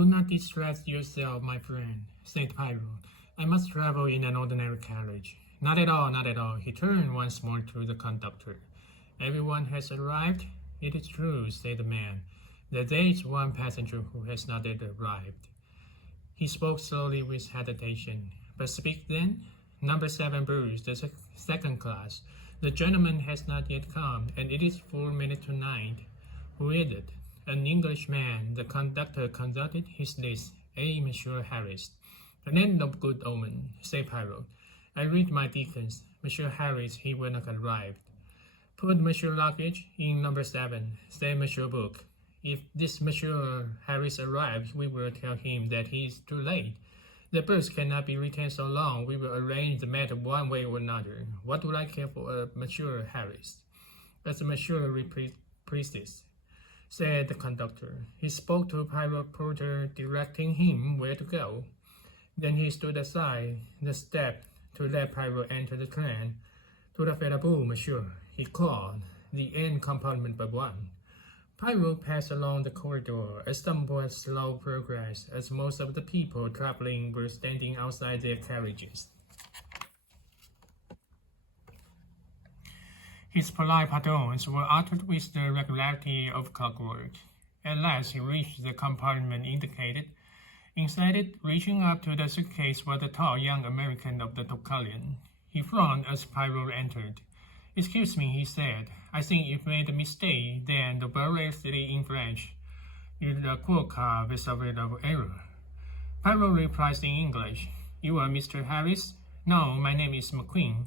Do not distress yourself, my friend, said Pyro. I must travel in an ordinary carriage. Not at all, not at all. He turned once more to the conductor. Everyone has arrived? It is true, said the man, that there is one passenger who has not yet arrived. He spoke slowly with hesitation. But speak then. Number 7 Bruce, the second class. The gentleman has not yet come, and it is 4 minutes to 9. Who is it? An Englishman. The conductor consulted his list. Monsieur Harris. An end of good omen, said Pyro. I read my deacons. Monsieur Harris, he will not arrive. Put Monsieur Luggage in number 7, said Monsieur Book. If this Monsieur Harris arrives, we will tell him that he is too late. The berth cannot be retained so long. We will arrange the matter one way or another. What do I care for Monsieur Harris? As Monsieur Priestess, said the conductor. He spoke to Pyro Porter, directing him where to go. Then he stood aside the step to let Pyro enter the train. To the Ferrabu, monsieur, he called, the end compartment but one. Pyro passed along the corridor, a somewhat slow progress, as most of the people traveling were standing outside their carriages. His polite pardons were uttered with the regularity of clockwork. At last he reached the compartment indicated. Inside it, reaching up to the suitcase, was the tall young American of the Tocalion. He frowned as Pyro entered. Excuse me, he said. I think you've made a mistake. Then the barrier city in French. Il quoque with a bit of error. Pyro replied in English. You are Mr. Harris? No, my name is McQueen.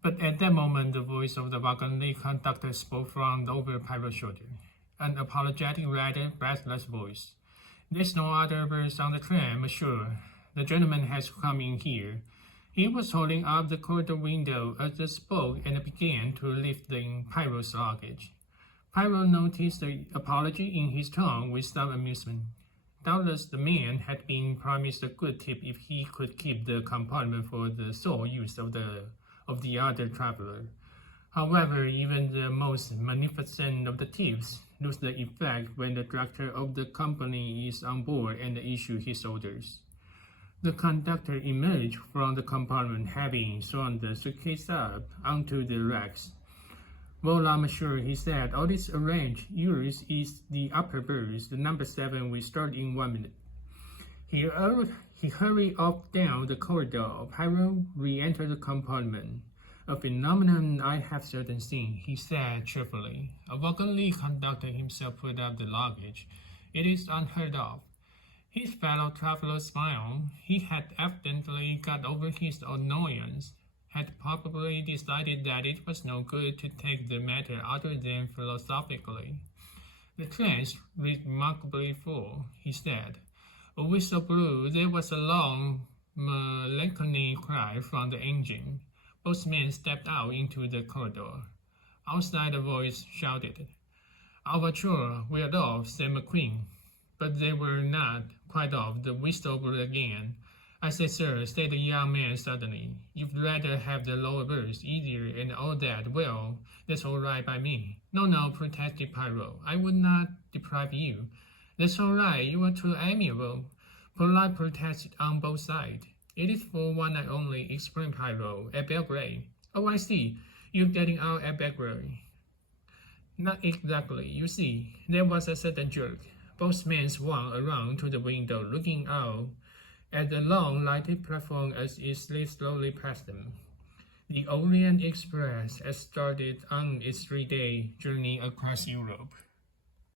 But at that moment the voice of the wagon conductor spoke from over Pyro's shoulder. An apologetic, rather breathless voice. There's no other berth on the train, monsieur. The gentleman has come in here. He was holding up the corridor window as they spoke and began to lift in Pyro's luggage. Pyro noticed the apology in his tone with some amusement. Doubtless the man had been promised a good tip if he could keep the compartment for the sole use of the other traveler. However, even the most magnificent of the tips lose the effect when the director of the company is on board and issues his orders. The conductor emerged from the compartment, having thrown the suitcase up onto the racks. Voila, monsieur, he said. All is arranged. Yours is the upper berth. The number 7 will start in 1 minute. He hurried off down the corridor. Pyro re-entered the compartment. A phenomenon I have seldom seen, he said cheerfully. A wagon conductor himself put up the luggage. It is unheard of. His fellow traveler smiled. He had evidently got over his annoyance, had probably decided that it was no good to take the matter other than philosophically. The train's remarkably full, he said. A whistle blew. There was a long, melancholy cry from the engine. Both men stepped out into the corridor. Outside a voice shouted, "Our voiture, we're off," said McQueen. But they were not quite off. The whistle blew again. "I say, sir," said the young man suddenly, "you'd rather have the lower berth, easier and all that. Well, that's all right by me." No, protested Pyro. "I would not deprive you." "That's all right. You are too amiable." Polite protest on both sides. "It is for one night only," explained Pyro, "at Belgrade." "Oh, I see. You're getting out at Belgrade." "Not exactly. You see, there was a sudden jerk. Both men swung around to the window, looking out at the long lighted platform as it slid slowly past them. The Orient Express had started on its 3-day journey across Europe.